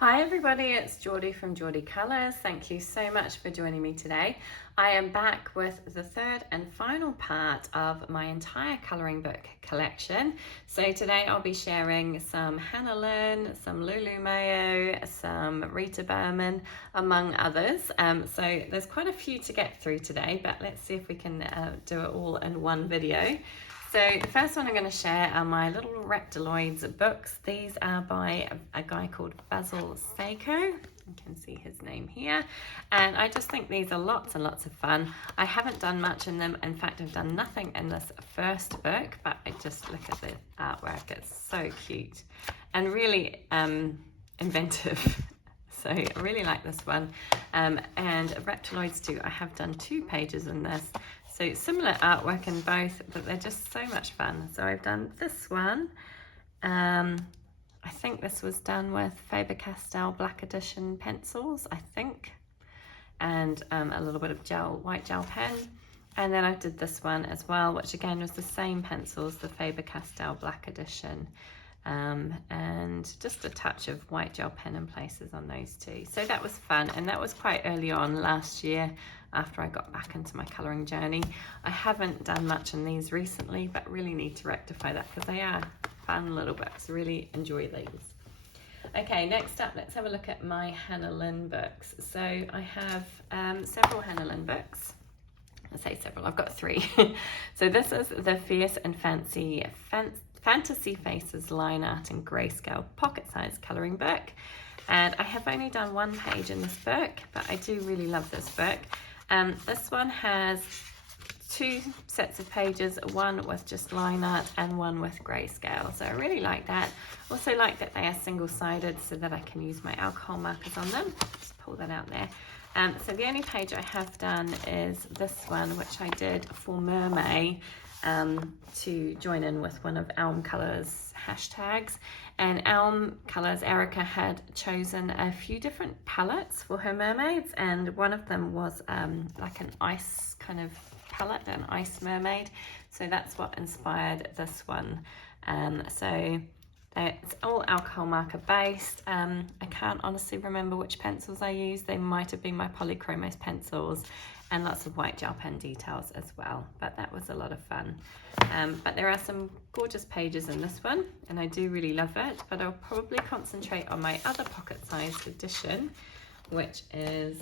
Hi everybody, it's Geordie from Geordie Colours. Thank you so much for joining me today. I am back with the third and final part of my entire colouring book collection. So today I'll be sharing some Lynn, some Lulu Mayo, some Rita Berman, among others. So there's quite a few to get through today, but let's see if we can do it all in one video. So the first one I'm going to share are my little Reptiloids books. These are by a guy called Basil Seiko. You can see his name here. And I just think these are lots and lots of fun. I haven't done much in them. In fact, I've done nothing in this first book, but I just look at the artwork. It's so cute and really inventive. So I really like this one. And Reptiloids too. I have done 2 pages in this. So similar artwork in both, but they're just so much fun. So I've done this one. I think this was done with Faber-Castell Black Edition pencils, I think. And a little bit of white gel pen. And then I did this one as well, which again was the same pencils, the Faber-Castell Black Edition. And just a touch of white gel pen in places on those two. So that was fun, and that was quite early on last year after I got back into my colouring journey. I haven't done much in these recently, but really need to rectify that because they are fun little books. Really enjoy these. Okay, next up, let's have a look at my Lynn books. So I have several Lynn books. I say several, I've got 3. So this is the Fierce and Fantasy Faces line art and grayscale pocket size colouring book. And I have only done 1 page in this book, but I do really love this book. This one has 2 sets of pages, one with just line art and one with grayscale. So I really like that. Also like that they are single-sided so that I can use my alcohol markers on them. Just pull that out there. So the only page I have done is this one, which I did for Mermaid to join in with one of Elm Colours hashtags. And Elm Colours, Erica had chosen a few different palettes for her mermaids, and one of them was like an ice kind of palette, an ice mermaid. So that's what inspired this one. So it's all alcohol marker based. I can't honestly remember which pencils I used. They might have been my Polychromos pencils, and lots of white gel pen details as well, but that was a lot of fun. But there are some gorgeous pages in this one, and I do really love it, but I'll probably concentrate on my other pocket-sized edition, which is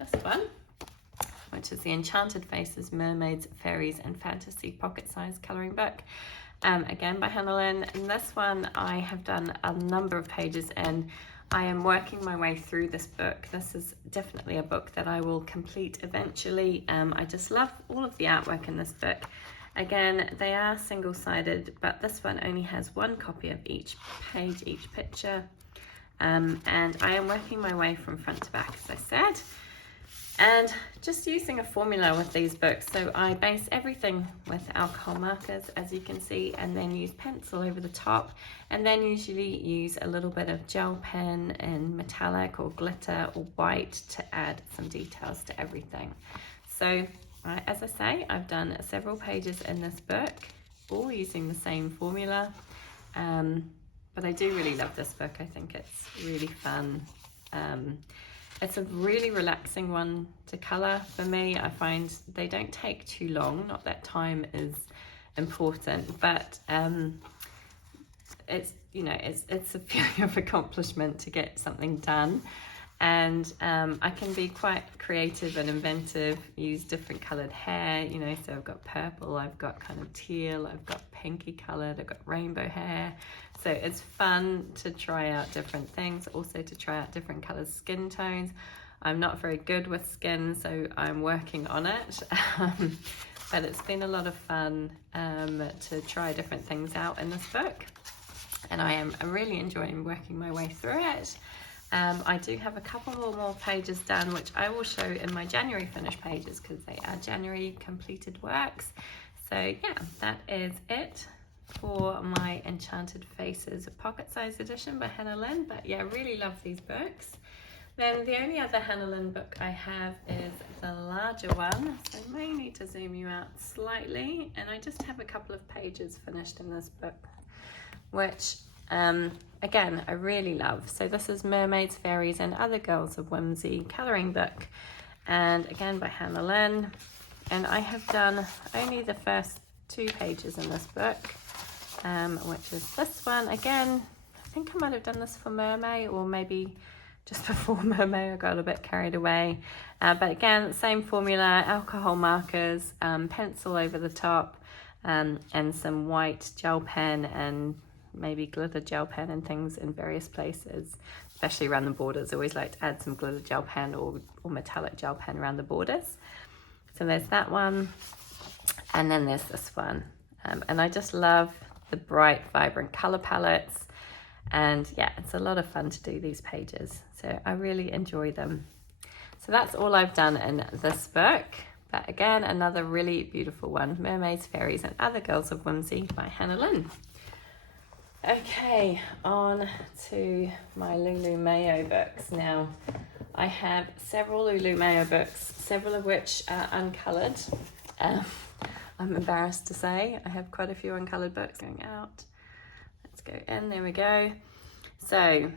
this one, which is the Enchanted Faces, Mermaids, Fairies and Fantasy pocket-sized colouring book. Again by Lynn. In this one I have done a number of pages in. I am working my way through this book. This is definitely a book that I will complete eventually. I just love all of the artwork in this book. Again, they are single-sided, but this one only has 1 copy of each page, each picture. And I am working my way from front to back, as I said. And just using a formula with these books. So I base everything with alcohol markers, as you can see, and then use pencil over the top, and then usually use a little bit of gel pen in metallic or glitter or white to add some details to everything. So as I say, I've done several pages in this book, all using the same formula. But I do really love this book. I think it's really fun. It's a really relaxing one to colour for me. I find they don't take too long, not that time is important, but it's, you know, it's a feeling of accomplishment to get something done. And I can be quite creative and inventive, use different coloured hair, you know, so I've got purple, I've got kind of teal, I've got pinky coloured, I've got rainbow hair. So it's fun to try out different things, also to try out different coloured skin tones. I'm not very good with skin, so I'm working on it. But it's been a lot of fun to try different things out in this book. And I'm really enjoying working my way through it. I do have a couple more pages done, which I will show in my January finished pages because they are January completed works. So yeah, that is it for my Enchanted Faces pocket size edition by Lynn. But yeah, I really love these books. Then the only other Lynn book I have is the larger one. So I may need to zoom you out slightly. And I just have a couple of pages finished in this book, which Again, I really love. So this is Mermaids, Fairies and Other Girls of Whimsy colouring book. And again by Lynn. And I have done only the first 2 pages in this book, which is this one. Again, I think I might have done this for Mermaid, or maybe just before Mermaid. I got a bit carried away. But again, same formula, alcohol markers, pencil over the top, and some white gel pen and maybe glitter gel pen and things in various places, especially around the borders. I always like to add some glitter gel pen or metallic gel pen around the borders. So there's that one, and then there's this one. And I just love the bright, vibrant color palettes. And yeah, it's a lot of fun to do these pages. So I really enjoy them. So that's all I've done in this book. But again, another really beautiful one, Mermaids, Fairies and Other Girls of Whimsy by Lynn. Okay, on to my Lulu Mayo books now. I have several Lulu Mayo books, several of which are uncoloured. I'm embarrassed to say I have quite a few uncoloured books going out. Let's go in, there we go. So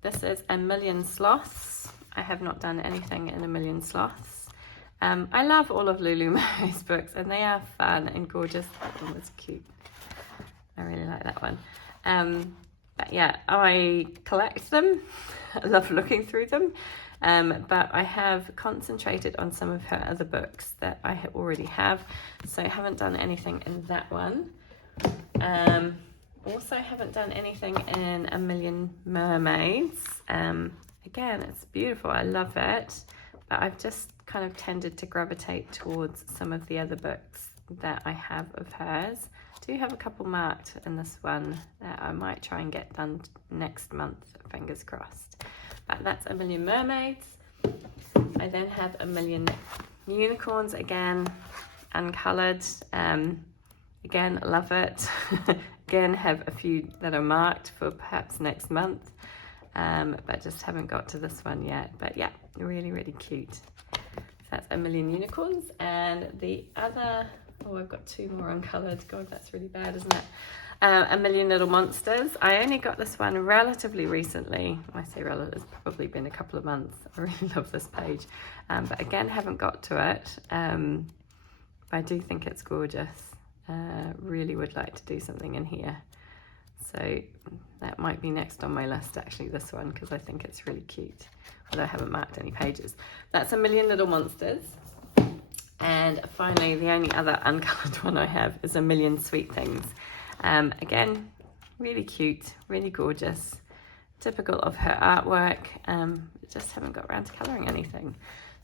this is A Million Sloths. I have not done anything in A Million Sloths. I love all of Lulu Mayo's books, and they are fun and gorgeous. That one was cute. I really like that one. But yeah, I collect them. I love looking through them. But I have concentrated on some of her other books that I already have. So I haven't done anything in that one. Also haven't done anything in A Million Mermaids. Again, it's beautiful. I love it. But I've just kind of tended to gravitate towards some of the other books that I have of hers. I do have a couple marked in this one that I might try and get done next month, fingers crossed. But that's A Million Mermaids. I then have A Million Unicorns, again, uncoloured. Again, love it. Again, have a few that are marked for perhaps next month. But just haven't got to this one yet. But yeah, really, really cute. So that's A Million Unicorns. And the other, oh, I've got 2 more uncoloured. God, that's really bad, isn't it? A Million Little Monsters. I only got this one relatively recently. I say relative, it's probably been a couple of months. I really love this page. But again, haven't got to it. But I do think it's gorgeous. Really would like to do something in here. So that might be next on my list, actually, this one, because I think it's really cute. Although I haven't marked any pages. That's A Million Little Monsters. And finally, the only other uncoloured one I have is A Million Sweet Things. Again, really cute, really gorgeous. Typical of her artwork. Just haven't got around to colouring anything.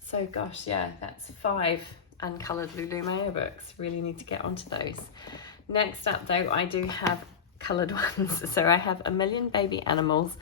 So gosh, yeah, that's 5 uncoloured Lulu Mayo books. Really need to get onto those. Next up though, I do have coloured ones. So I have A Million Baby Animals.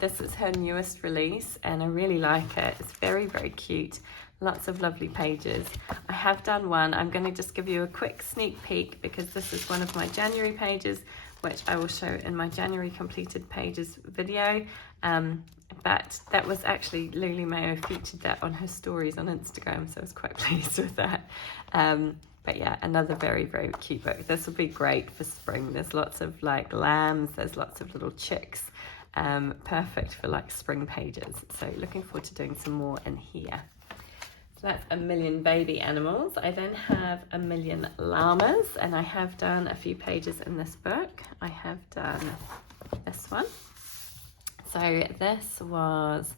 This is her newest release and I really like it. It's very, very cute. Lots of lovely pages. I have done one. I'm going to just give you a quick sneak peek because this is one of my January pages, which I will show in my January completed pages video. But that was actually, Lulu Mayo featured that on her stories on Instagram, so I was quite pleased with that. But yeah, another very, very cute book. This will be great for spring. There's lots of like lambs, there's lots of little chicks. Perfect for like spring pages. So looking forward to doing some more in here. So that's A Million Baby Animals. I then have A Million Llamas, and I have done a few pages in this book. I have done this one. So this was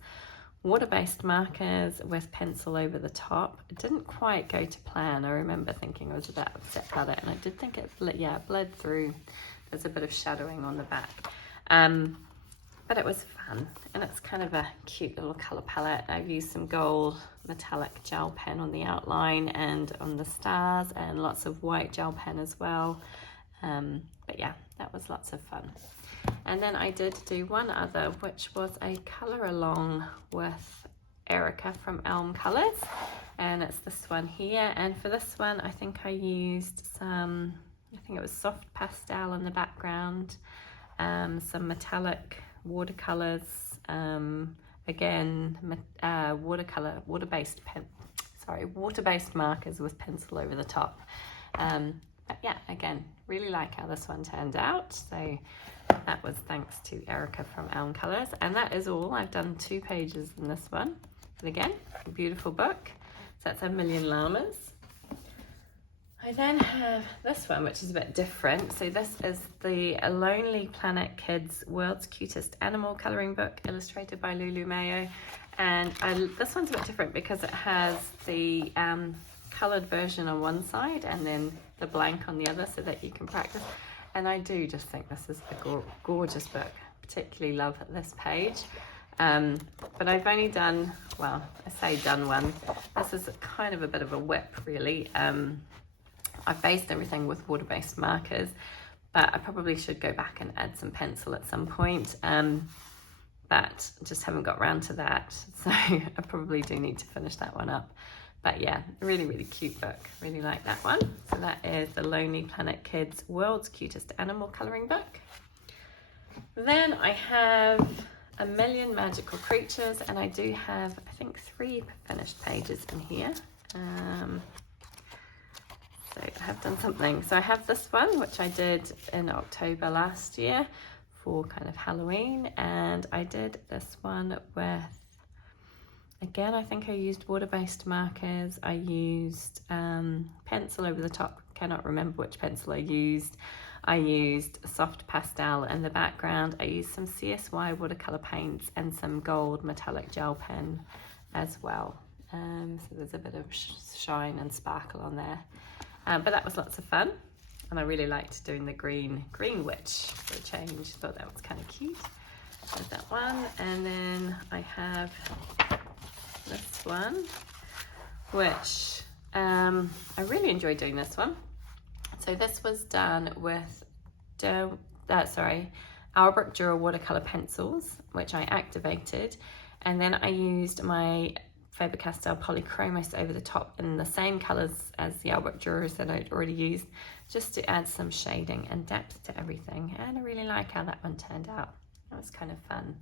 water-based markers with pencil over the top. It didn't quite go to plan. I remember thinking I was a bit upset about it, and I did think it bled through. There's a bit of shadowing on the back. But it was fun, and it's kind of a cute little colour palette. I've used some gold metallic gel pen on the outline and on the stars, and lots of white gel pen as well. But yeah, that was lots of fun. And then I did do one other, which was a colour along with Erica from Elm Colours, and it's this one here. And for this one, I think I used some, I think it was soft pastel in the background, some metallic watercolors, again water-based markers with pencil over the top. But yeah, again, really like how this one turned out. So That was thanks to Erica from Elm Colours. And that is all. I've done 2 pages in this one. And again, a beautiful book. So that's a Million Llamas. I then have this one, which is a bit different. So this is the Lonely Planet Kids World's Cutest Animal Colouring Book, illustrated by Lulu Mayo. And this one's a bit different because it has the coloured version on one side and then the blank on the other, so that you can practice. And I do just think this is a gorgeous book. Particularly love this page. But I've only done, well, I say done one. This is kind of a bit of a whip, really. I've based everything with water-based markers, but I probably should go back and add some pencil at some point. But just haven't got around to that. So I probably do need to finish that one up. But yeah, really, really cute book. Really like that one. So that is the Lonely Planet Kids World's Cutest Animal Colouring Book. Then I have a Million Magical Creatures, and I do have, I think, 3 finished pages in here. So I have done something. So I have this one, which I did in October last year for kind of Halloween. And I did this one with, again, I think I used water-based markers. I used pencil over the top. Cannot remember which pencil I used. I used soft pastel in the background. I used some CSY watercolor paints and some gold metallic gel pen as well. So there's a bit of shine and sparkle on there. But that was lots of fun. And I really liked doing the green witch for a change. Thought that was kind of cute. There's that one. And then I have this one, which I really enjoyed doing this one. So this was done with Albrecht Dürer watercolor pencils, which I activated, and then I used my Faber-Castell Polychromos over the top in the same colors as the Albrecht Dürers that I'd already used, just to add some shading and depth to everything. And I really like how that one turned out. That was kind of fun.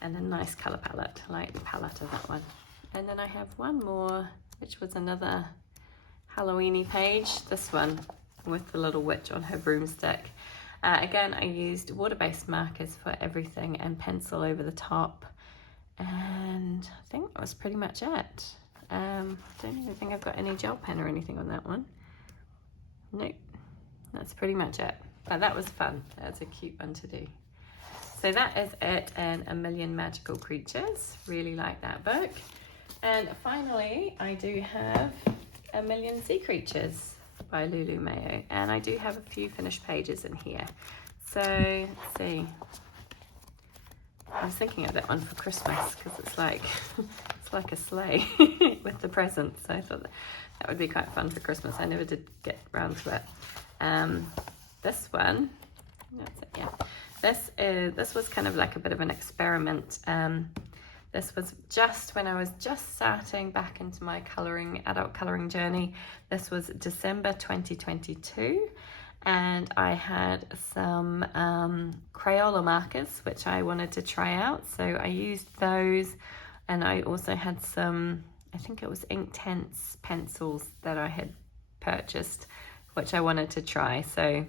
And a nice color palette. I like the palette of that one. And then I have one more, which was another Halloween-y page. This one with the little witch on her broomstick. Again, I used water-based markers for everything and pencil over the top. And I think that was pretty much it. I don't even think I've got any gel pen or anything on that one. Nope, that's pretty much it. But that was fun. That's a cute one to do. So that is it, and A Million Magical Creatures. Really like that book. And finally, I do have A Million Sea Creatures by Lulu Mayo. And I do have a few finished pages in here. So, let's see. I was thinking of that one for Christmas because it's like a sleigh with the presents. So I thought that would be quite fun for Christmas. I never did get around to it. This one, that's it, yeah. This was kind of like a bit of an experiment. This was just when I was just starting back into my adult colouring journey. This was December 2022. And I had some Crayola markers, which I wanted to try out. So I used those. And I also had some, I think it was Inktense pencils that I had purchased, which I wanted to try. So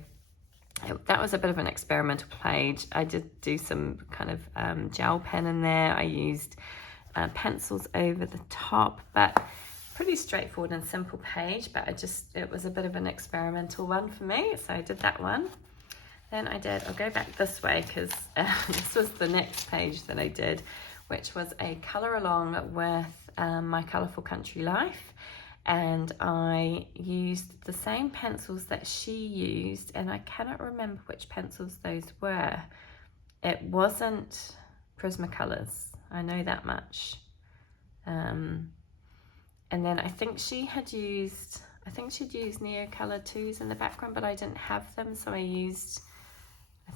that was a bit of an experimental page. I did do some kind of gel pen in there. I used pencils over the top, but pretty straightforward and simple page. But it was a bit of an experimental one for me. So I did that one. Then I'll go back this way because this was the next page that I did, which was a colour along with My Colourful Country Life. And I used the same pencils that she used, and I cannot remember which pencils those were. It wasn't Prismacolors, I know that much. And then I think she'd used Neocolor 2s in the background, but I didn't have them, so I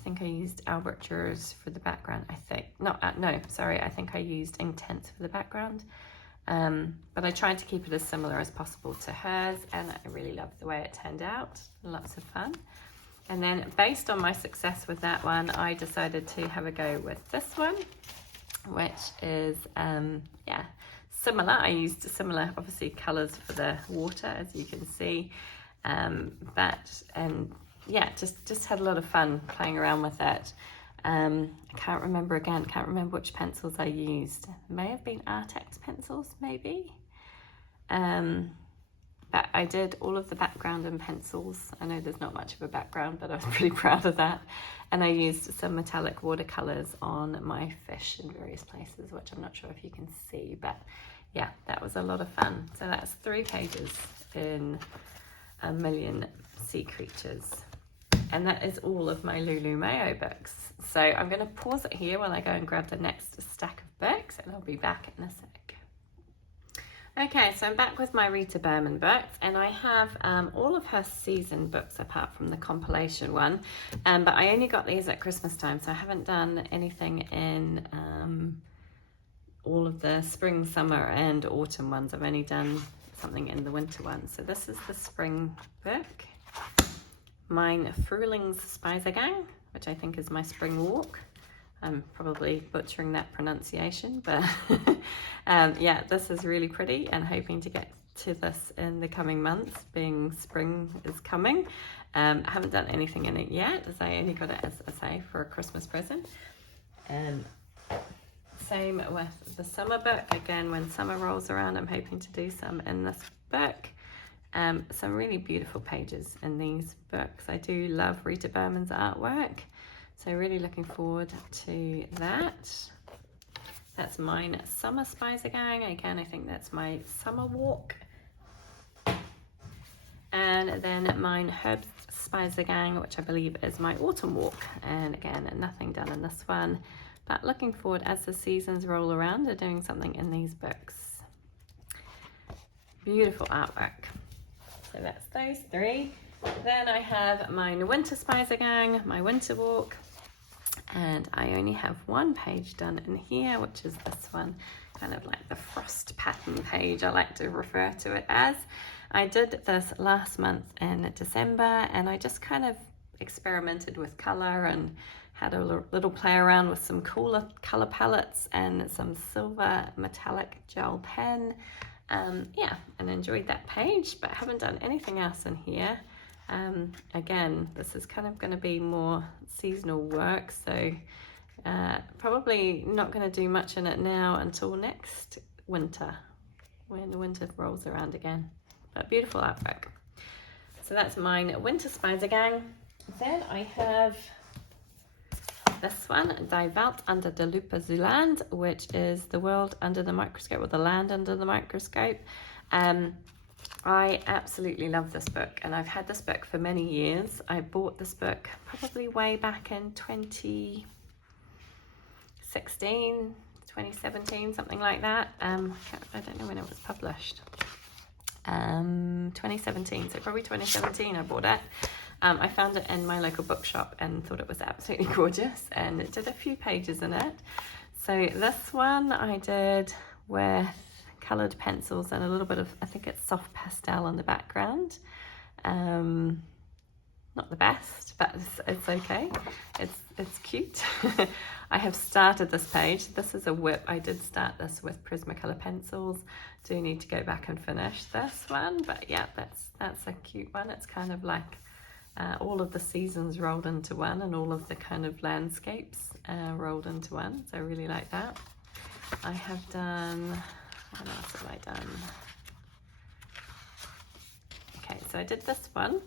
think I used Albrecht Dürers for the background, I think. I think I used Inktense for the background. But I tried to keep it as similar as possible to hers, and I really loved the way it turned out. Lots of fun. And then based on my success with that one, I decided to have a go with this one, which is, similar. I used similar, obviously, colours for the water, as you can see, and yeah, just had a lot of fun playing around with it. I can't remember which pencils I used. May have been Artex pencils, maybe. But I did all of the background in pencils. I know there's not much of a background, but I was pretty proud of that. And I used some metallic watercolors on my fish in various places, which I'm not sure if you can see, but yeah, that was a lot of fun. So that's 3 pages in A Million Sea Creatures. And that is all of my Lulu Mayo books. So I'm going to pause it here while I go and grab the next stack of books, and I'll be back in a sec. Okay, so I'm back with my Rita Berman books, and I have all of her season books apart from the compilation one, but I only got these at Christmas time, so I haven't done anything in all of the spring, summer and autumn ones. I've only done something in the winter one. So this is the spring book. Mine Frühlings Spaziergang, which I think is my spring walk. I'm probably butchering that pronunciation, but yeah, this is really pretty, and hoping to get to this in the coming months, being spring is coming. I haven't done anything in it yet, as I only got it, as I say, for a Christmas present. Same with the summer book. Again, when summer rolls around, I'm hoping to do some in this book. Some really beautiful pages in these books. I do love Rita Berman's artwork, so really looking forward to that. That's mine Summer Spaziergang. Again, I think that's my summer walk. And then mine Herbst Spaziergang, which I believe is my autumn walk. And again, nothing done in this one, but looking forward as the seasons roll around to doing something in these books. Beautiful artwork. So that's those 3. Then I have my Winter Spaziergang, my winter walk, and I only have 1 page done in here, which is this one, kind of like the frost pattern page, I like to refer to it as. I did this last month in December, and I just kind of experimented with color and had a little play around with some cooler color palettes and some silver metallic gel pen. Yeah, and enjoyed that page, but haven't done anything else in here. Again, this is kind of going to be more seasonal work, so probably not going to do much in it now until next winter, when the winter rolls around again. But beautiful artwork. So that's mine Winter Spaziergang. Then I have this one, Die Welt under Delupa Zoland, which is the world under the microscope, or the land under the microscope. I absolutely love this book, and I've had this book for many years. I bought this book probably way back in 2016, 2017, something like that. I don't know when it was published. 2017, so probably 2017 I bought it. I found it in my local bookshop and thought it was absolutely gorgeous, and it did a few pages in it. So this one I did with coloured pencils and a little bit of, I think it's soft pastel on the background. Not the best, but it's okay. It's cute. I have started this page. This is a whip. I did start this with Prismacolor pencils. Do need to go back and finish this one, but yeah, that's a cute one. It's kind of like all of the seasons rolled into one, and all of the kind of landscapes rolled into one. So I really like that. I have done, what else have I done? Okay, so I did this one.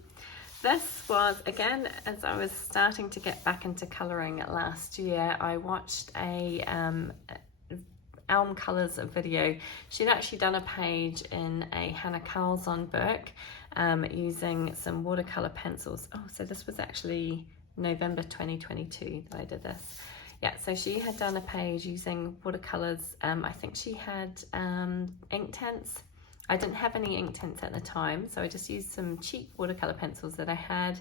This was, again, as I was starting to get back into colouring last year, I watched a Elm Colours video. She'd actually done a page in a Hannah Carlson book using some watercolour pencils. Oh, so this was actually November 2022 that I did this. Yeah, so she had done a page using watercolours. I think she had ink tints. I didn't have any ink tints at the time, so I just used some cheap watercolour pencils that I had.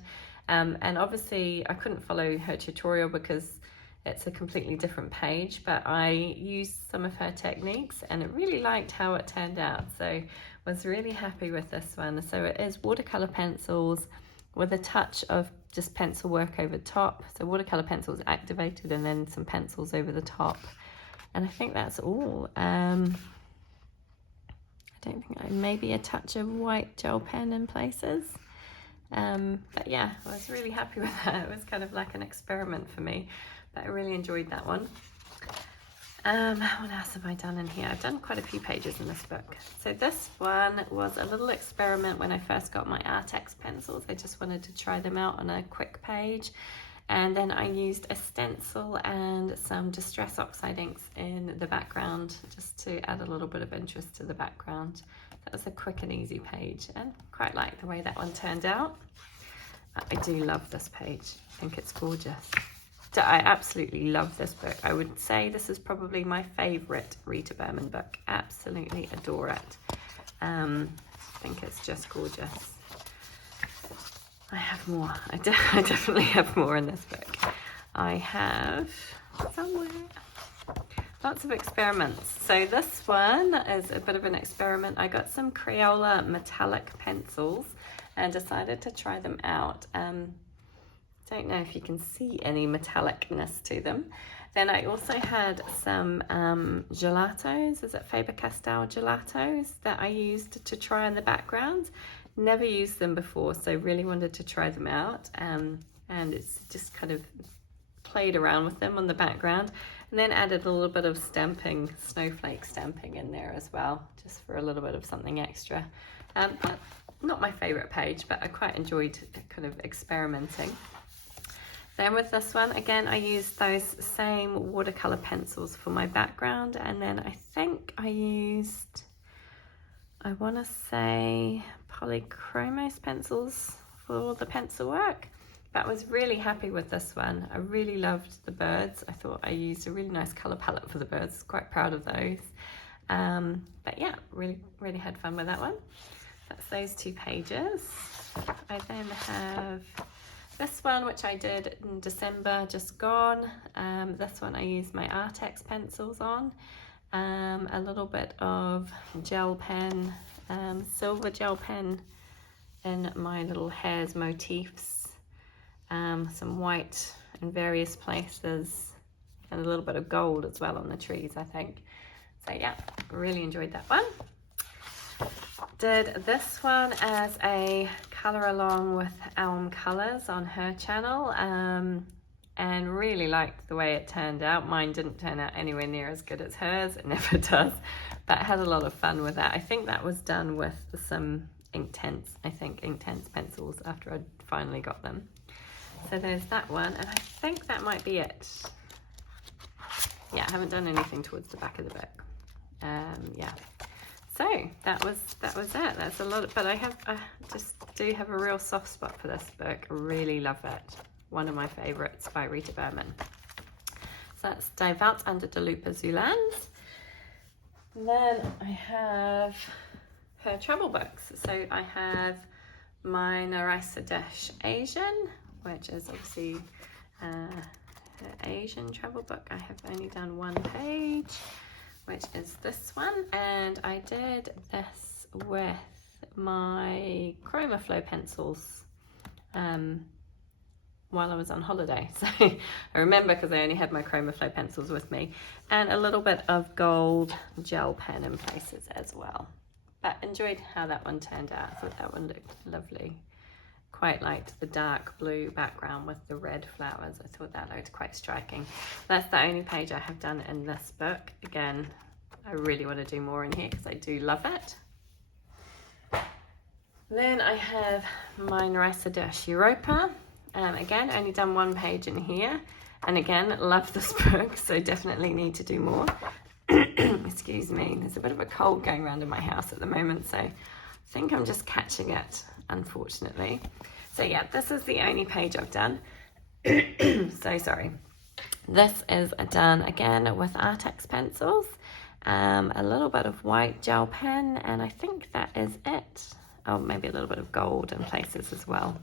And obviously I couldn't follow her tutorial because it's a completely different page, but I used some of her techniques and I really liked how it turned out. So was really happy with this one. So it is watercolour pencils with a touch of just pencil work over top. So watercolour pencils activated and then some pencils over the top. And I think that's all. I don't think maybe a touch of white gel pen in places. But yeah, I was really happy with that. It was kind of like an experiment for me, but I really enjoyed that one. What else have I done in here? I've done quite a few pages in this book. So this one was a little experiment when I first got my Artex pencils. I just wanted to try them out on a quick page. And then I used a stencil and some Distress Oxide inks in the background just to add a little bit of interest to the background. That was a quick and easy page, and quite like the way that one turned out. I do love this page. I think it's gorgeous. So I absolutely love this book. I would say this is probably my favourite Rita Berman book. Absolutely adore it. I think it's just gorgeous. I have more. I definitely have more in this book. I have somewhere lots of experiments. So this one is a bit of an experiment. I got some Crayola metallic pencils and decided to try them out. Don't know if you can see any metallicness to them. Then I also had some gelatos. Is it Faber-Castell gelatos that I used to try in the background? Never used them before, so really wanted to try them out. And it's just kind of played around with them on the background, and then added a little bit of stamping, snowflake stamping in there as well, just for a little bit of something extra. But not my favorite page, but I quite enjoyed kind of experimenting. Then with this one, again, I used those same watercolor pencils for my background, and then I think I used, I want to say, polychromos pencils for the pencil work. But I was really happy with this one. I really loved the birds. I thought I used a really nice color palette for the birds. Quite proud of those. But yeah, really had fun with that one. That's those two pages. I then have this one, which I did in December, just gone. This one I used my Artex pencils on. A little bit of gel pen, silver gel pen in my little hares motifs. Some white in various places, and a little bit of gold as well on the trees, I think. So yeah, really enjoyed that one. Did this one as a colour along with Elm Colours on her channel, and really liked the way it turned out. Mine didn't turn out anywhere near as good as hers, it never does, but I had a lot of fun with that. I think that was done with some Inktense pencils after I'd finally got them. So there's that one, and I think that might be it. Yeah, I haven't done anything towards the back of the book. Yeah. So that was it. That's a lot, but I just do have a real soft spot for this book. I really love it. One of my favorites by Rita Berman. So that's Die Welt under Delupa Zoland. Then I have her travel books. So I have my Nisa Asian, which is obviously her Asian travel book. I have only done one page, which is this one, and I did this with my Chroma Flow pencils while I was on holiday. So I remember because I only had my Chroma Flow pencils with me, and a little bit of gold gel pen in places as well. But enjoyed how that one turned out. I thought that one looked lovely. Quite liked the dark blue background with the red flowers. I thought that looked quite striking. That's the only page I have done in this book. Again, I really want to do more in here because I do love it. Then I have my Nisa Europa. Again, only done one page in here. And again, love this book, so definitely need to do more. Excuse me, there's a bit of a cold going around in my house at the moment, so I think I'm just catching it, unfortunately. So yeah, this is the only page I've done. So sorry. This is done again with Artex pencils, a little bit of white gel pen, and I think that is it. Oh, maybe a little bit of gold in places as well.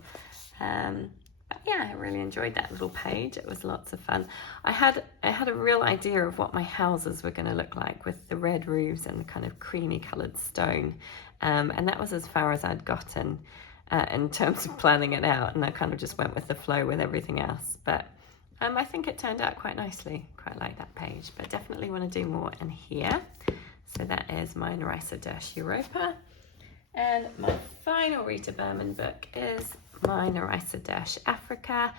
But yeah, I really enjoyed that little page. It was lots of fun. I had a real idea of what my houses were going to look like with the red roofs and the kind of creamy coloured stone, and that was as far as I'd gotten in terms of planning it out, and I kind of just went with the flow with everything else. But I think it turned out quite nicely. Quite like that page, but definitely want to do more in here. So that is my Nisa Europa. And my final Rita Berman book is my Nisa Africa.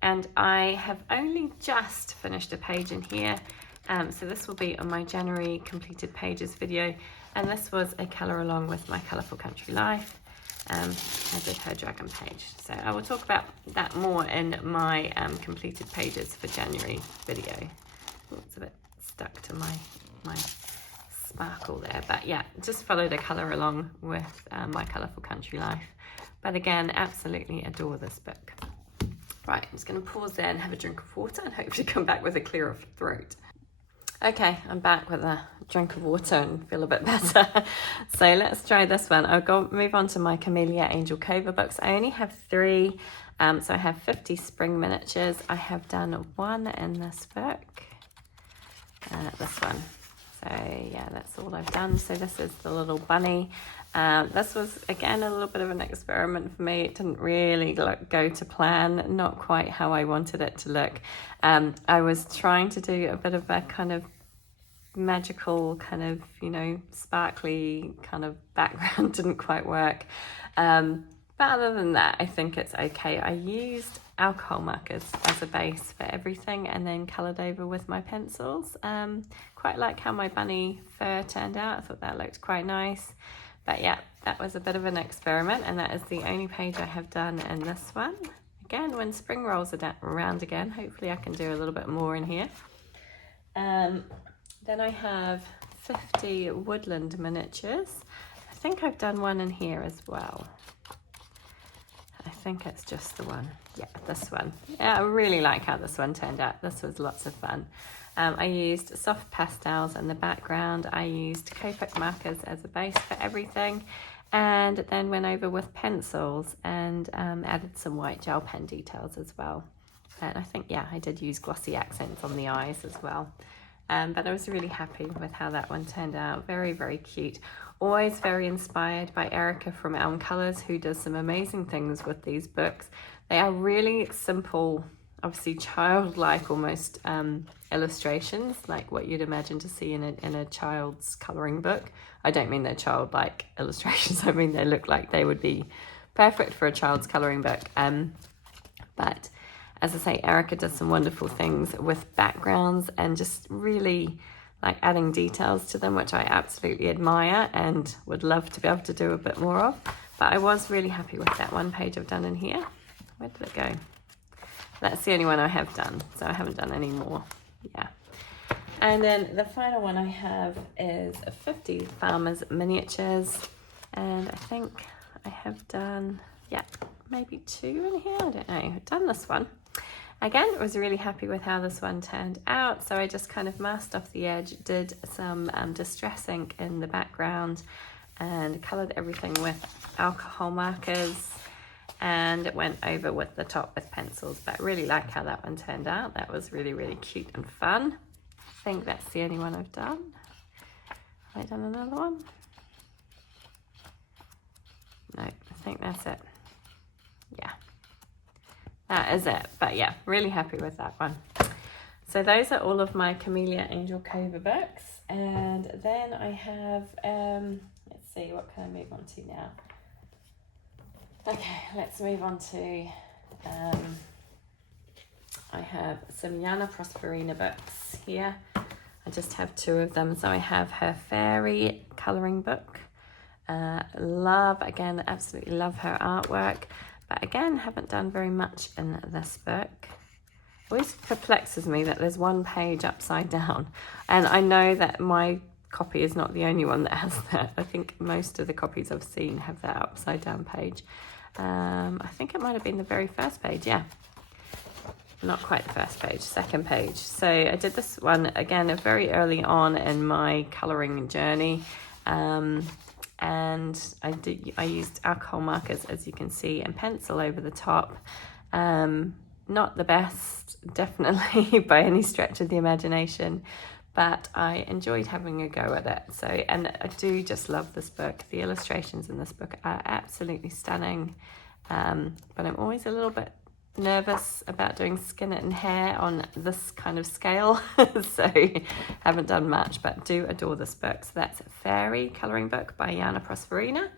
And I have only just finished a page in here. So this will be on my January completed pages video. And this was a colour along with my Colourful Country Life. I did her dragon page. So I will talk about that more in my completed pages for January video. Oh, it's a bit stuck to my sparkle there. But yeah, just follow the colour along with my Colourful Country Life. But again, absolutely adore this book. Right, I'm just going to pause there and have a drink of water and hopefully come back with a clearer throat. Okay, I'm back with a drink of water and feel a bit better. So let's try this one. I'll move on to my Chamia Angel cover books. I only have 3, so I have 50 spring miniatures. I have done 1 in this book, this one. So yeah, that's all I've done. So this is the little bunny. This was, again, a little bit of an experiment for me. It didn't really go to plan, not quite how I wanted it to look. I was trying to do a bit of a kind of magical, kind of, you know, sparkly kind of background. Didn't quite work. But other than that, I think it's okay. I used alcohol markers as a base for everything and then coloured over with my pencils. Quite like how my bunny fur turned out. I thought that looked quite nice. But yeah, that was a bit of an experiment, and that is the only page I have done in this one. Again, when spring rolls around again, hopefully I can do a little bit more in here. Then I have 50 Woodland Miniatures. I think I've done 1 in here as well. I think it's just the one. Yeah, this one. Yeah, I really like how this one turned out. This was lots of fun. I used soft pastels in the background. I used Copic markers as a base for everything, and then went over with pencils and added some white gel pen details as well. And I think, yeah, I did use glossy accents on the eyes as well. But I was really happy with how that one turned out. Very, very cute. Always very inspired by Erica from Elm Colours, who does some amazing things with these books. They are really simple, obviously childlike almost illustrations, like what you'd imagine to see in a child's colouring book. I don't mean they're childlike illustrations, I mean they look like they would be perfect for a child's colouring book. But as I say, Erica does some wonderful things with backgrounds and just really like adding details to them, which I absolutely admire and would love to be able to do a bit more of. But I was really happy with that one page I've done in here. Where did it go? That's the only one I have done, so I haven't done any more. Yeah. And then the final one I have is 50 Farmers Miniatures. And I think I have done, yeah, maybe 2 in here. I don't know. I've done this one. Again, I was really happy with how this one turned out. So I just kind of masked off the edge, did some distress ink in the background and coloured everything with alcohol markers and went over with the top with pencils. But I really like how that one turned out. That was really, really cute and fun. I think that's the only one I've done. Have I done another one? No, I think that's it. Yeah. That is it. But yeah, really happy with that one. So those are all of my Chamia Angel cover books. And then I have, let's see, what can I move on to now? Okay, let's move on to, I have some Anana Prosperina books here. I just have 2 of them. So I have her fairy colouring book. Love, again, absolutely love her artwork. But again, haven't done very much in this book. Always perplexes me that there's one page upside down. And I know that my copy is not the only one that has that. I think most of the copies I've seen have that upside down page. I think it might have been the very first page, yeah. Not quite the first page, second page. So I did this one, again, very early on in my colouring journey. And I used alcohol markers, as you can see, and pencil over the top. Not the best, definitely, by any stretch of the imagination, but I enjoyed having a go at it. So, and I do just love this book. The illustrations in this book are absolutely stunning, but I'm always a little bit nervous about doing skin and hair on this kind of scale, so haven't done much, but do adore this book. So that's Fairy colouring book by Anana Prosperina.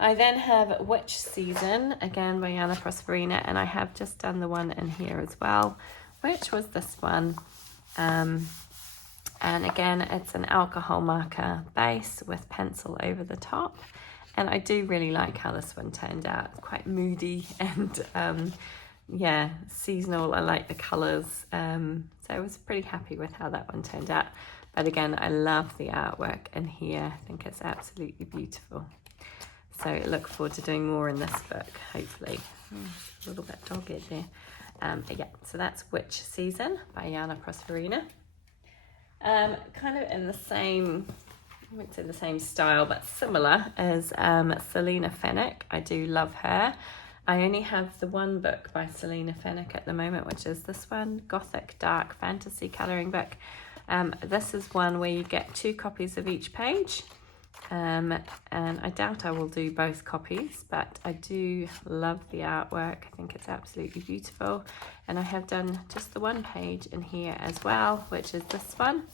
I then have Witch Season, again by Anana Prosperina, and I have just done the one in here as well, which was this one. And again, it's an alcohol marker base with pencil over the top. And I do really like how this one turned out. It's quite moody and yeah, seasonal. I like the colours. So I was pretty happy with how that one turned out. But again, I love the artwork in here. I think it's absolutely beautiful. So I look forward to doing more in this book, hopefully. It's a little bit dogged there. But yeah, so that's Witch Season by Anana Prosperina. Kind of in the same, I wouldn't say the same style, but similar as Selena Fenick. I do love her. I only have the one book by Selena Fenick at the moment, which is this one, Gothic Dark Fantasy Colouring Book. This is one where you get 2 copies of each page. And I doubt I will do both copies, but I do love the artwork. I think it's absolutely beautiful. And I have done just the one page in here as well, which is this one.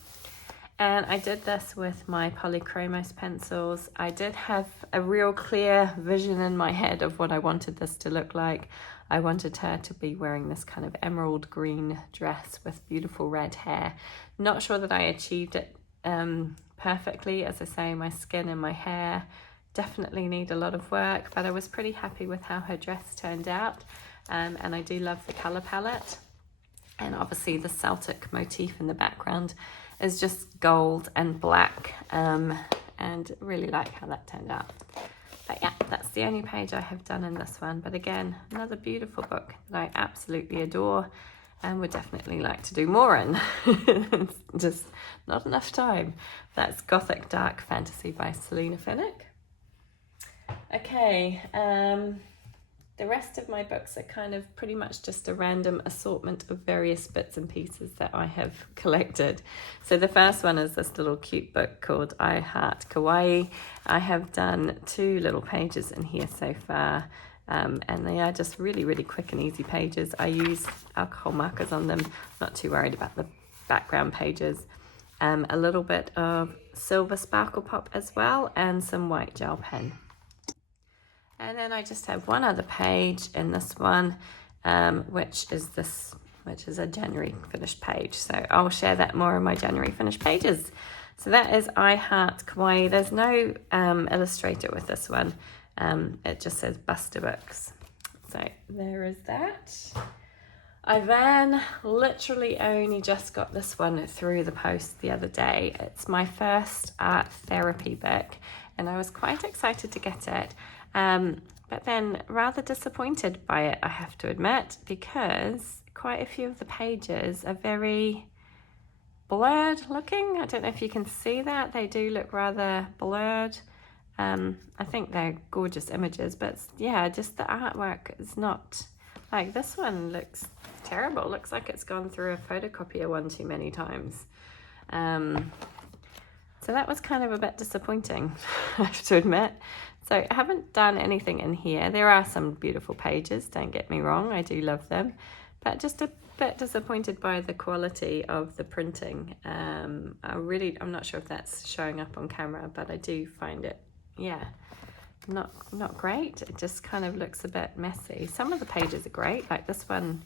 And I did this with my Polychromos pencils. I did have a real clear vision in my head of what I wanted this to look like. I wanted her to be wearing this kind of emerald green dress with beautiful red hair. Not sure that I achieved it perfectly. As I say, my skin and my hair definitely need a lot of work, but I was pretty happy with how her dress turned out. And I do love the colour palette. And obviously the Celtic motif in the background is just gold and black, and really like how that turned out. But yeah, that's the only page I have done in this one. But again, another beautiful book that I absolutely adore and would definitely like to do more in. It's just not enough time. That's Gothic Dark Fantasy by Selena Fenick. Okay, the rest of my books are kind of pretty much just a random assortment of various bits and pieces that I have collected. So the first one is this little cute book called Heart Kawaii. I have done 2 little pages in here so far, and they are just really, really quick and easy pages. I use alcohol markers on them, not too worried about the background pages. A little bit of silver sparkle pop as well, and some white gel pen. And then I just have one other page in this one, which is a January finished page. So I'll share that more in my January finished pages. So that is Heart Kawaii. There's no illustrator with this one. It just says Buster Books. So there is that. I then literally only just got this one through the post the other day. It's my first art therapy book, and I was quite excited to get it. But then rather disappointed by it, I have to admit, because quite a few of the pages are very blurred looking. I don't know if you can see that. They do look rather blurred. I think they're gorgeous images, but yeah, just the artwork is not, like this one looks terrible. Looks like it's gone through a photocopier one too many times. So that was kind of a bit disappointing, I have to admit. So I haven't done anything in here. There are some beautiful pages, don't get me wrong, I do love them, but just a bit disappointed by the quality of the printing. I'm not sure if that's showing up on camera, but I do find it, yeah, not great. It just kind of looks a bit messy. Some of the pages are great, like this one,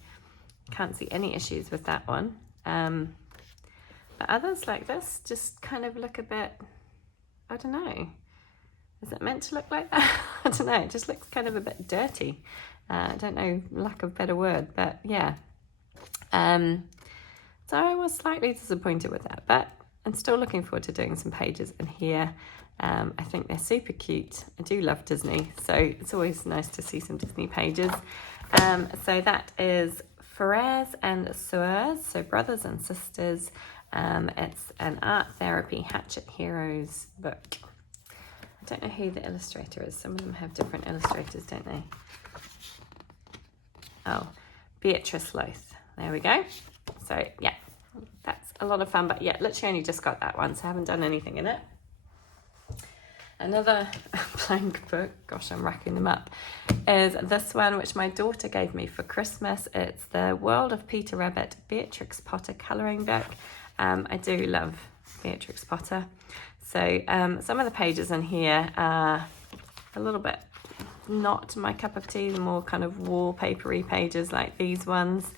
can't see any issues with that one. But others like this just kind of look a bit, I don't know. Is it meant to look like that? I don't know, it just looks kind of a bit dirty. I don't know, lack of a better word, but yeah. So I was slightly disappointed with that, but I'm still looking forward to doing some pages in here. I think they're super cute. I do love Disney, so it's always nice to see some Disney pages. So that is Frères and Seers, so brothers and sisters. It's an art therapy Hatchet Heroes book. I don't know who the illustrator is. Some of them have different illustrators, don't they? Oh, Beatrice Loth. There we go. So yeah, that's a lot of fun, but yeah, literally only just got that one, so I haven't done anything in it. Another blank book, gosh, I'm racking them up, is this one, which my daughter gave me for Christmas. It's the World of Peter Rabbit Beatrix Potter colouring book. I do love Beatrix Potter. So some of the pages in here are a little bit not my cup of tea, the more kind of wallpapery pages like these ones.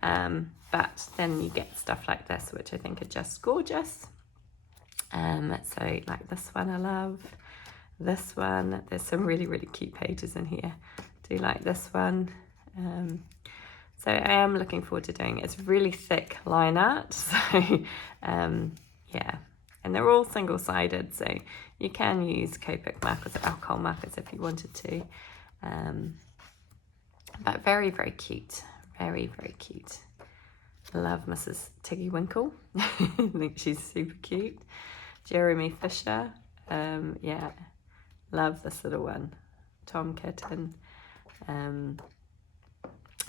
But then you get stuff like this, which I think are just gorgeous. So like this one I love. This one, there's some really, really cute pages in here. Do like this one. So I am looking forward to doing it. It's really thick line art, so yeah. And they're all single-sided, so you can use Copic markers or alcohol markers if you wanted to. But very, very cute. Very, very cute. I love Mrs. Tiggy Winkle. I think she's super cute. Jeremy Fisher. Yeah, love this little one. Tom Kitten.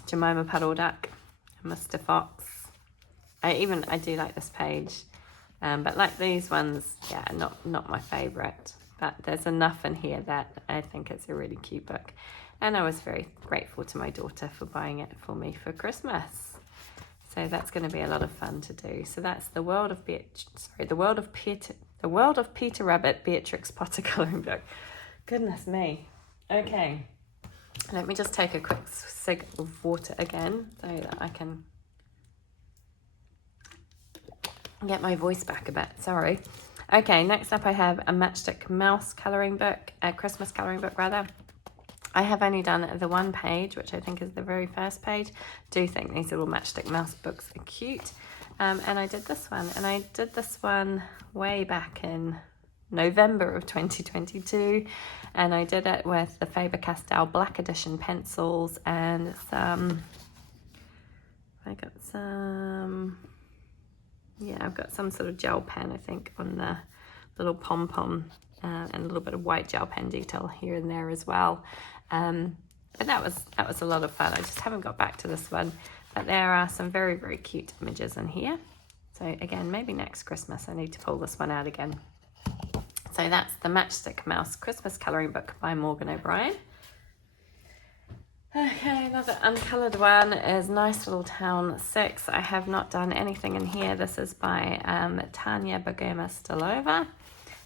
Jemima Puddle Duck. Mr. Fox. I do like this page. But like these ones, yeah, not my favourite. But there's enough in here that I think it's a really cute book. And I was very grateful to my daughter for buying it for me for Christmas. So that's going to be a lot of fun to do. So that's the World of Peter Rabbit Beatrix Potter colouring book. Goodness me. Okay. Let me just take a quick swig of water again so that I can get my voice back a bit. Sorry. Okay, next up I have a Matchstick mouse colouring book, a Christmas colouring book rather. I have only done the one page, which I think is the very first page. Do think these little Matchstick mouse books are cute. And I did this one, and I did this one way back in November of 2022, and I did it with the Faber-Castell Black Edition pencils and I've got some sort of gel pen, I think, on the little pom-pom, and a little bit of white gel pen detail here and there as well. But that was a lot of fun. I just haven't got back to this one, but there are some very, very cute images in here. So again, maybe next Christmas I need to pull this one out again. So that's the Matchstick Mouse Christmas colouring book by Morgan O'Brien. Okay, another uncoloured one is Nice Little Town 6. I have not done anything in here. This is by Tanya Bogoma-Stilova.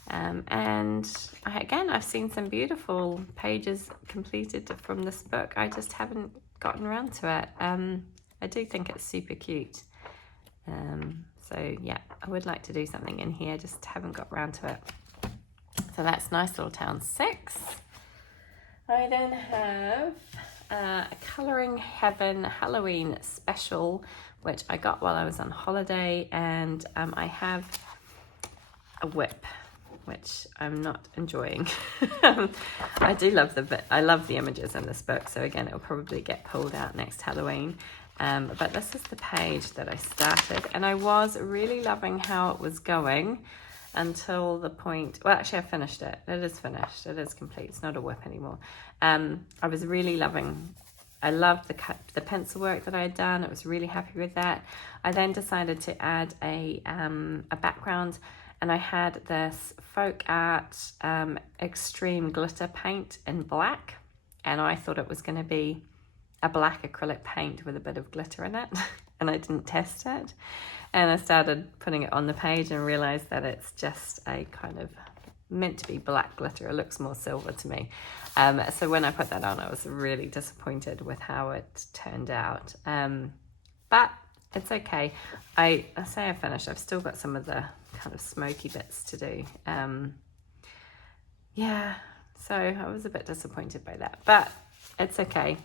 And I've seen some beautiful pages completed from this book. I just haven't gotten around to it. I do think it's super cute. So yeah, I would like to do something in here, just haven't got around to it. So that's Nice Little Town 6. I then have a Colouring Heaven Halloween special, which I got while I was on holiday, and I have a whip, which I'm not enjoying. I do love I love the images in this book, so again, it'll probably get pulled out next Halloween. But this is the page that I started, and I was really loving how it was going until the point, well, actually I finished it. It is finished. It is complete. It's not a whip anymore. I was really loving, I loved the pencil work that I had done. I was really happy with that. I then decided to add a background, and I had this folk art extreme glitter paint in black, and I thought it was going to be a black acrylic paint with a bit of glitter in it, and I didn't test it. And I started putting it on the page and realized that it's just a kind of meant to be black glitter. It looks more silver to me. So when I put that on, I was really disappointed with how it turned out. But it's okay. I say I finished. I've still got some of the kind of smoky bits to do. Yeah, so I was a bit disappointed by that, but it's okay.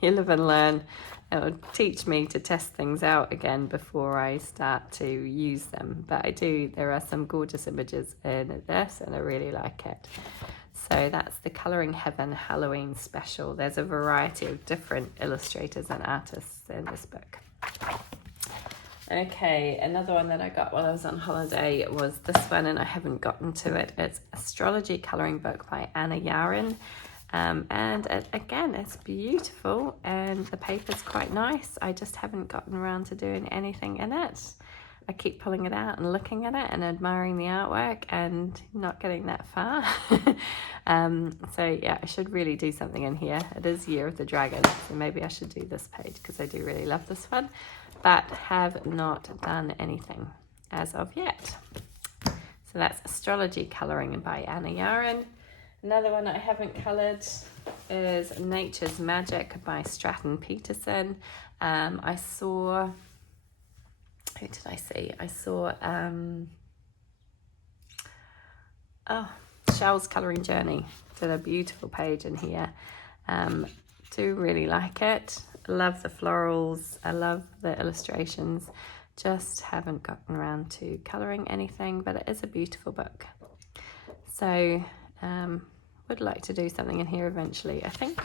You live and learn. It will teach me to test things out again before I start to use them. But there are some gorgeous images in this, and I really like it. So that's the Colouring Heaven Halloween special. There's a variety of different illustrators and artists in this book. Okay, another one that I got while I was on holiday was this one, and I haven't gotten to it. It's Astrology colouring book by Anna Yarin. And again, it's beautiful, and the paper's quite nice. I just haven't gotten around to doing anything in it. I keep pulling it out and looking at it and admiring the artwork and not getting that far. So yeah, I should really do something in here. It is Year of the Dragon, so maybe I should do this page because I do really love this one, but have not done anything as of yet. So that's Astrology colouring by Anna Yarin. Another one I haven't coloured is Nature's Magic by Stratton Peterson. I saw, who did I see? I saw, Shell's Colouring Journey did a beautiful page in here. Do really like it. Love the florals. I love the illustrations. Just haven't gotten around to colouring anything, but it is a beautiful book. So would like to do something in here eventually. I think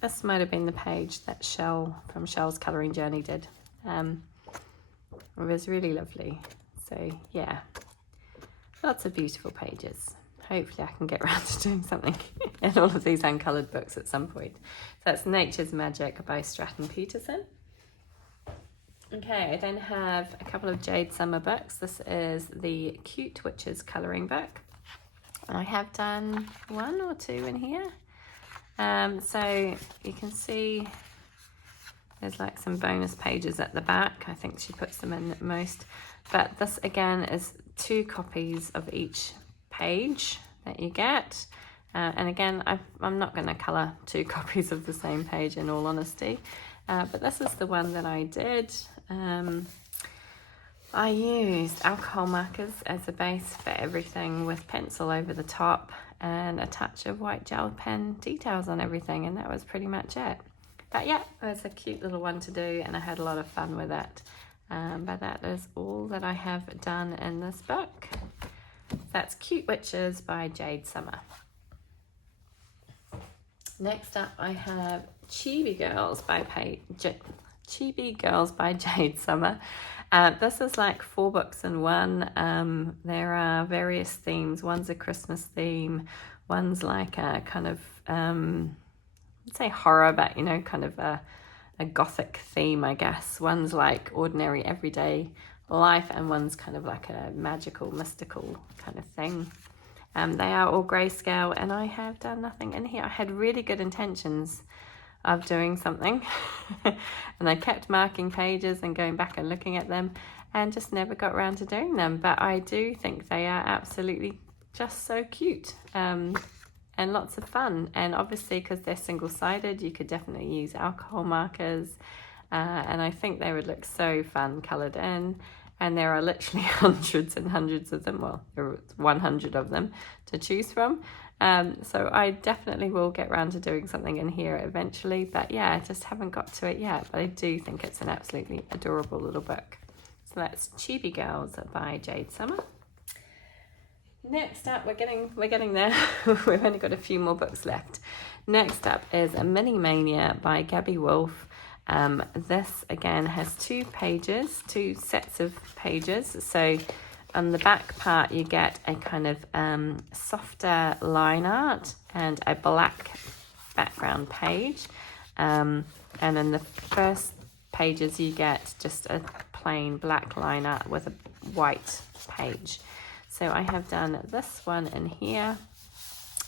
this might have been the page that Shell from Shell's Colouring Journey did. It was really lovely. So yeah, lots of beautiful pages. Hopefully I can get around to doing something in all of these uncoloured books at some point. So that's Nature's Magic by Stratton Peterson. Okay, I then have a couple of Jade Summer books. This is the Cute Witches colouring book. I have done 1 or 2 in here. So you can see there's like some bonus pages at the back. I think she puts them in most. But this again is 2 copies of each page that you get. And again, I'm not going to colour 2 copies of the same page in all honesty. But this is the one that I did. I used alcohol markers as a base for everything with pencil over the top and a touch of white gel pen details on everything, and that was pretty much it. But yeah, it was a cute little one to do and I had a lot of fun with it. But that is all that I have done in this book. That's Cute Witches by Jade Summer. Next up I have Chibi Girls by Jade Summer. This is like 4 books in one. There are various themes. One's a Christmas theme. One's like a kind of, I'd say horror, but you know, kind of a gothic theme, I guess. One's like ordinary everyday life, and one's kind of like a magical, mystical kind of thing. They are all grayscale, and I have done nothing in here. I had really good intentions of doing something and I kept marking pages and going back and looking at them and just never got around to doing them, but I do think they are absolutely just so cute and lots of fun. And obviously because they're single-sided, you could definitely use alcohol markers, and I think they would look so fun coloured in. And there are literally hundreds and hundreds of them. Well, there are 100 of them to choose from. So I definitely will get around to doing something in here eventually. But yeah, I just haven't got to it yet. But I do think it's an absolutely adorable little book. So that's Chibi Girls by Jade Summer. Next up, we're getting there. We've only got a few more books left. Next up is Minim Mania by Gabby Wolfe. This again has 2 pages, 2 sets of pages. So on the back part you get a kind of softer line art and a black background page, and then the first pages you get just a plain black line art with a white page. So I have done this one in here.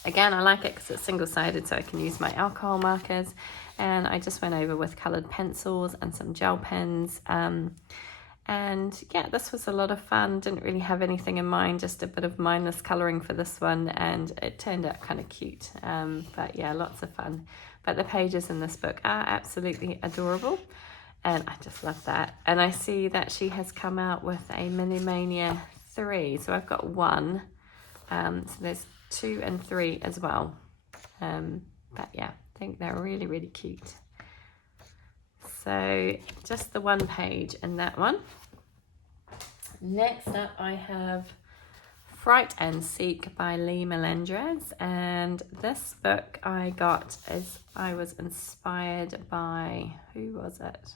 Again, I like it because it's single-sided, so I can use my alcohol markers. And I just went over with coloured pencils and some gel pens. And yeah, this was a lot of fun. Didn't really have anything in mind, just a bit of mindless colouring for this one. And it turned out kind of cute. But yeah, lots of fun. But the pages in this book are absolutely adorable. And I just love that. And I see that she has come out with a Minim Mania 3. So I've got 1. So there's 2 and 3 as well. But yeah, I think they're really, really cute. So just the 1 page in that one. Next up I have Fright and Seek by Lee Melendrez, and this book I got as I was inspired by, who was it?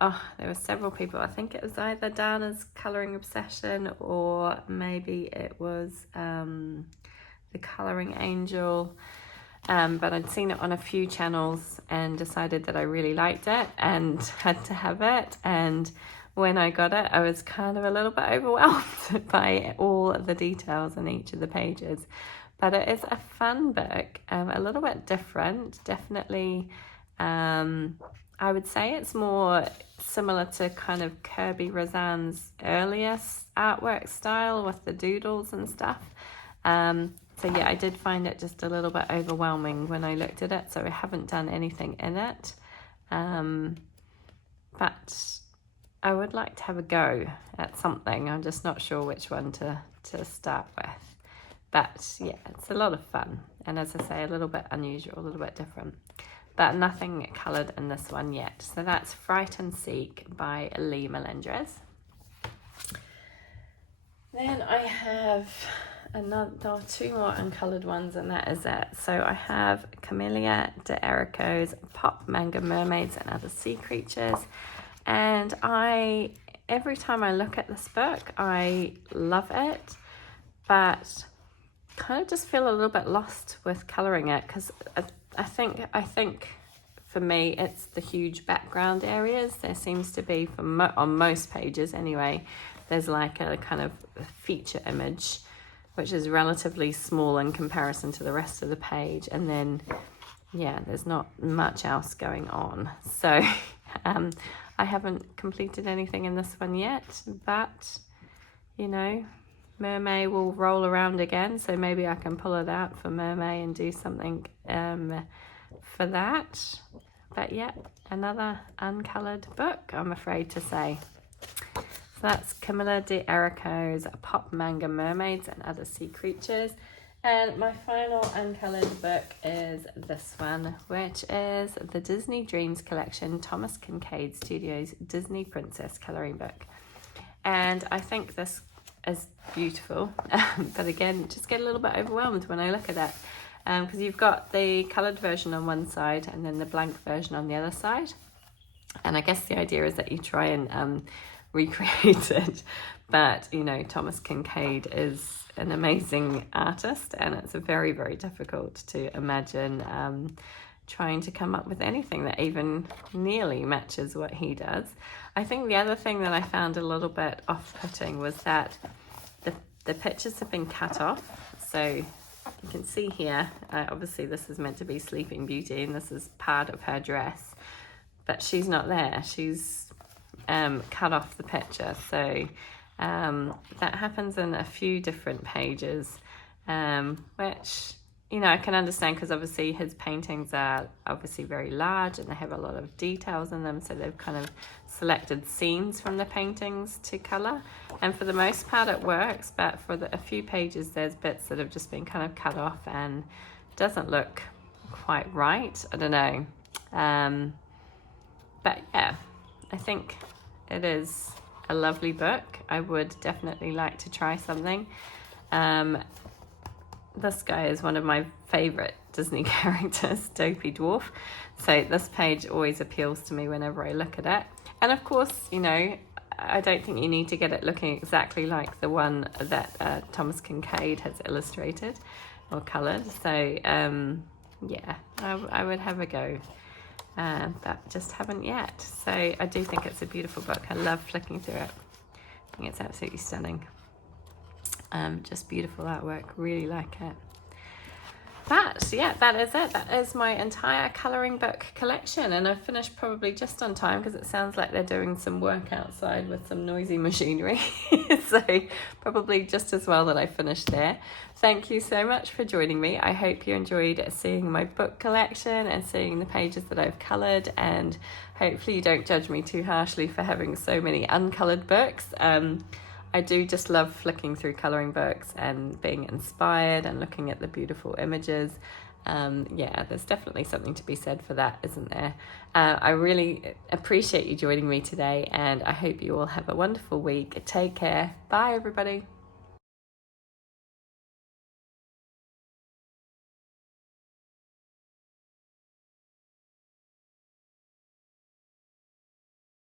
Oh, there were several people. I think it was either Dana's Colouring Obsession or maybe it was the Colouring Angel. But I'd seen it on a few channels and decided that I really liked it and had to have it. And when I got it, I was kind of a little bit overwhelmed by all of the details in each of the pages. But it is a fun book, a little bit different, definitely. I would say it's more similar to kind of Kirby Razan's earlier artwork style with the doodles and stuff. So yeah, I did find it just a little bit overwhelming when I looked at it, so I haven't done anything in it. But I would like to have a go at something. I'm just not sure which one to start with. But yeah, it's a lot of fun. And as I say, a little bit unusual, a little bit different. But nothing coloured in this one yet. So that's Fright and Seek by Lee Melendres. Then I have two more uncoloured ones, and that is it. So I have Camellia de Erico's Pop Manga Mermaids and Other Sea Creatures. And every time I look at this book, I love it, but kind of just feel a little bit lost with colouring it, because I think for me it's the huge background areas. There seems to be, on most pages anyway, there's like a kind of feature image which is relatively small in comparison to the rest of the page, and then yeah, there's not much else going on. So I haven't completed anything in this one yet, but you know, Mermaid will roll around again, so maybe I can pull it out for Mermaid and do something for that. But yeah, another uncoloured book, I'm afraid to say. So that's Camilla de Erico's Pop Manga Mermaids and Other Sea Creatures. And my final uncoloured book is this one, which is the Disney Dreams Collection, Thomas Kincaid Studios Disney Princess colouring book. And I think this is beautiful, but again, just get a little bit overwhelmed when I look at it, because you've got the coloured version on one side and then the blank version on the other side. And I guess the idea is that you try and recreate it, but you know, Thomas Kincaid is an amazing artist, and it's very, very difficult to imagine trying to come up with anything that even nearly matches what he does. I think the other thing that I found a little bit off-putting was that the pictures have been cut off. So you can see here, obviously this is meant to be Sleeping Beauty, and this is part of her dress, but she's not there. She's cut off the picture. So that happens in a few different pages, which, you know, I can understand, because obviously his paintings are obviously very large and they have a lot of details in them, so they've kind of selected scenes from the paintings to colour, and for the most part it works, but for a few pages there's bits that have just been kind of cut off and doesn't look quite right. I don't know, but yeah, I think it is a lovely book. I would definitely like to try something. This guy is one of my favourite Disney characters, Dopey Dwarf. So this page always appeals to me whenever I look at it. And of course, you know, I don't think you need to get it looking exactly like the one that Thomas Kincaid has illustrated or coloured. So yeah, I would have a go. But just haven't yet. So I do think it's a beautiful book. I love flicking through it. I think it's absolutely stunning. Just beautiful artwork, really like it. But yeah, that is it. That is my entire colouring book collection, and I've finished probably just on time, because it sounds like they're doing some work outside with some noisy machinery. So probably just as well that I finished there. Thank you so much for joining me. I hope you enjoyed seeing my book collection and seeing the pages that I've coloured, and hopefully you don't judge me too harshly for having so many uncoloured books. I do just love flicking through colouring books and being inspired and looking at the beautiful images. Yeah, there's definitely something to be said for that, isn't there? I really appreciate you joining me today, and I hope you all have a wonderful week. Take care. Bye, everybody.